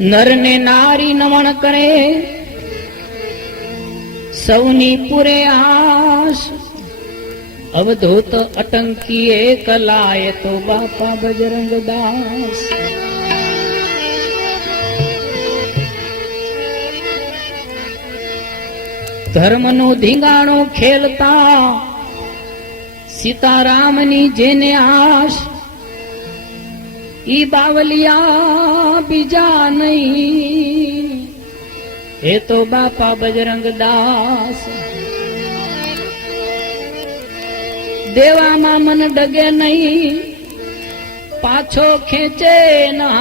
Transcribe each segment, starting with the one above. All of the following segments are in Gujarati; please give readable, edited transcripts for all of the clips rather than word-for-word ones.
નર ને નારી નમણ કરે સૌની પૂરે આશ અવધૂત અટંકીએ કલાય તો બાપા બજરંગ દાસ ધર્મનો ધીંગાણો ખેલતા સીતારામની જેને આશ ઈ બાવલિયા બીજા નહીં એ તો બાપા બજરંગ દાસ દેવામાં મન ડગે નહીં પાછો ખેંચે નાથ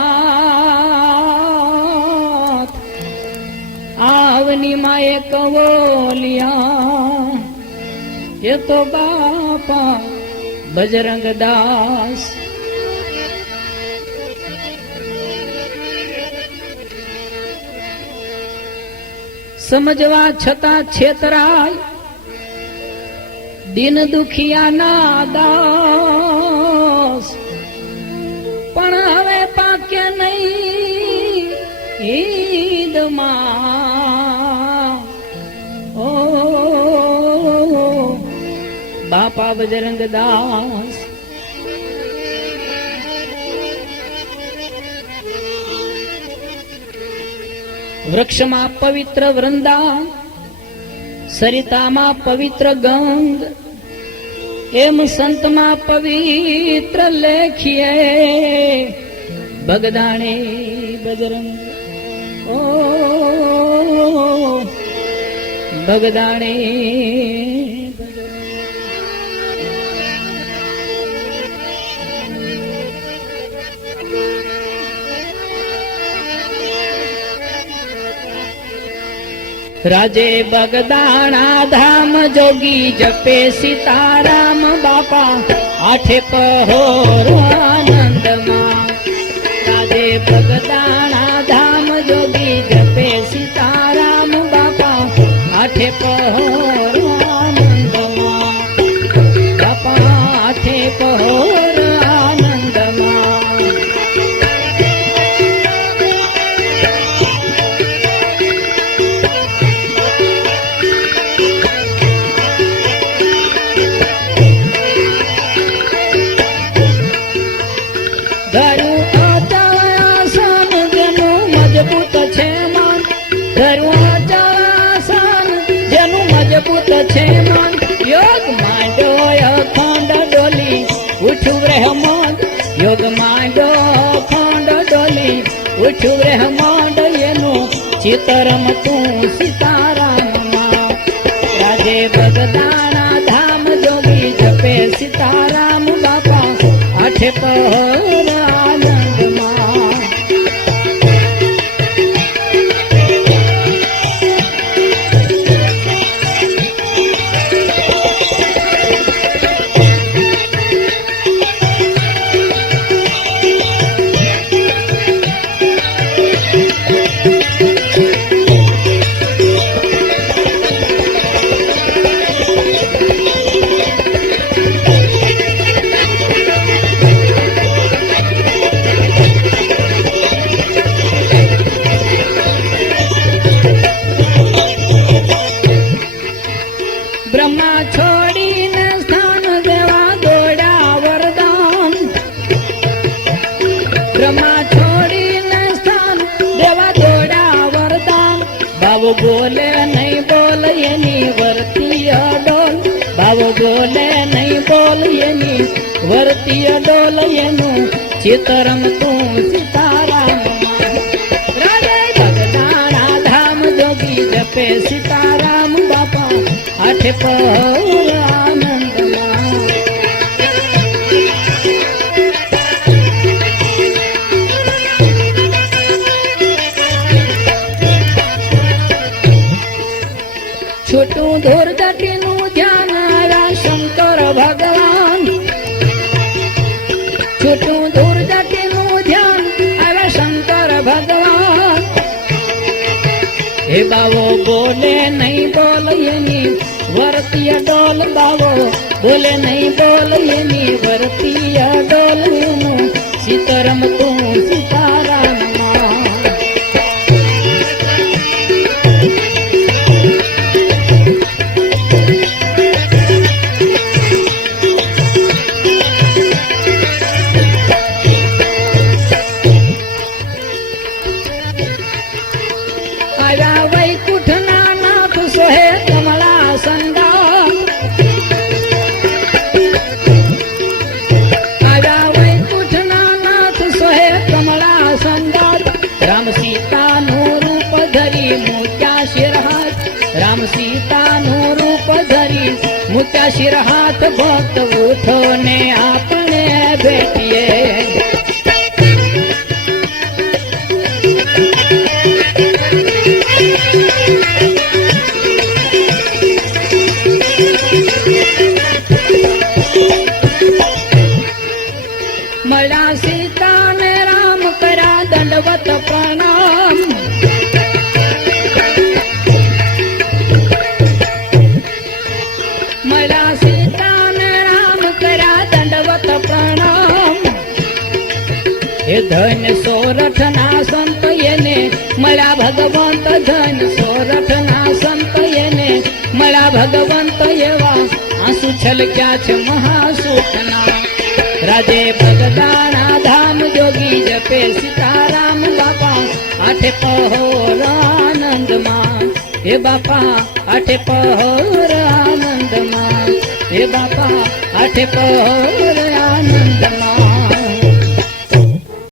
આવની માએ કવોલિયા એ તો બાપા બજરંગ દાસ સમજવા છતાં છેતરાય દિન દુખિયાના દાસ પણ હવે પાકે નહીં ઈદમાં ઓ બાપા બજરંગ દાસ વૃક્ષમાં પવિત્ર વૃંદા સરિતામાં પવિત્ર ગંગ એમ સંતમાં પવિત્ર લેખીએ બગદાણે બજરંગ ઓ બગદાણે રાજે બગદાણા ધામ જોગી જપે સીતારામ બાપા આઠે પહોર આનંદમાં રાજે બગદાણા ધામ જોગી જપે સીતારામ બાપા આઠે પહોર આનંદમાં બાપા આઠે પહોર મજબૂત છે મન યોગ માંડો અખંડ ડોલી ઉઠું રહેમંડ યોગ માંડો અખંડ ડોલી ઉઠું રહેમંડ એનું ચિતરમ તું સીતારામમાં રાજે બગદાણા ધામ જોગી જપે સીતારામ બાપા આઠે પહોર આનંદમાં બ્રહ્મા છોડીને સ્થાન દેવા દોડ્યા વરદાન બ્રહ્મા છોડીને સ્થાન દેવા દોડ્યા વરદાન બાબુ બોલે નહીં બોલ એની વર્તી અડોલ બાબુ બોલે નહીં બોલ એની વર્તી અડોલ એનું ચિતરમ તું સીતારામ રાજે બગદાણા ધામ જોગી જપે સીતારામ બાપા આઠે પહોર આનંદમાં છોટું ધોર દાટીનું ધ્યાન આવ્યા શંકર ભગવાન છોટું ધોર દાટીનું ધ્યાન આવ્યા શંકર ભગવાન હે બાવો બોલે નહીં બોલ એની વર્તીય ડોલ બાવો બોલે નહીં બોલ એની વર્તીય ડોલ એનું સીતારામ તું સીતારામમાં મળ્યા શિર હાથ ભક્ત ઉઠો ને આપણે ભેટીએ. મળ્યા સીતા ને રામ કર્યા દંડવત પ્રણામ. મળ્યા સીતા ને રામ કર્યા દંડવત પ્રણામ. એ ધન સોરઠ ના સંત એને મળ્યા ભગવંત. ધન સોરઠ ના સંત એને મળ્યા ભગવંત. એવા આંસુ છલક્યા છે મહાસુખના. રાજે બગદાણા ધામ જોગી જપે સીતારામ બાપા. આઠે પહોર આનંદમાં હે બાપા. આઠે પહોર આનંદમાં હે બાપા. આઠે પહોર આનંદમાં.